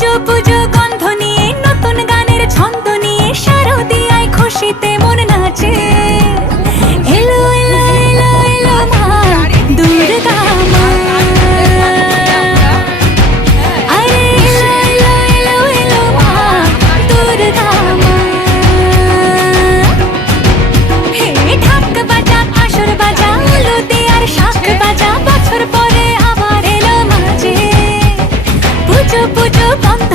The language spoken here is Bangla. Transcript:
পুজো পুজো গন্ধ নিয়ে নতুন গানের ছন্দ নিয়ে শারদিয়ায় খুশিতে মন নাচে। এলো এলো এলো এলো মা দুর্গা মা, আরে এলো এলো এলো এলো মা দুর্গা মা। হে ঢাক বাজা আসর বাজা উলুতে আর শাঁখ বাজা, বছর পরে আবার এলো মাঝে পুজো পুজো গন্ধ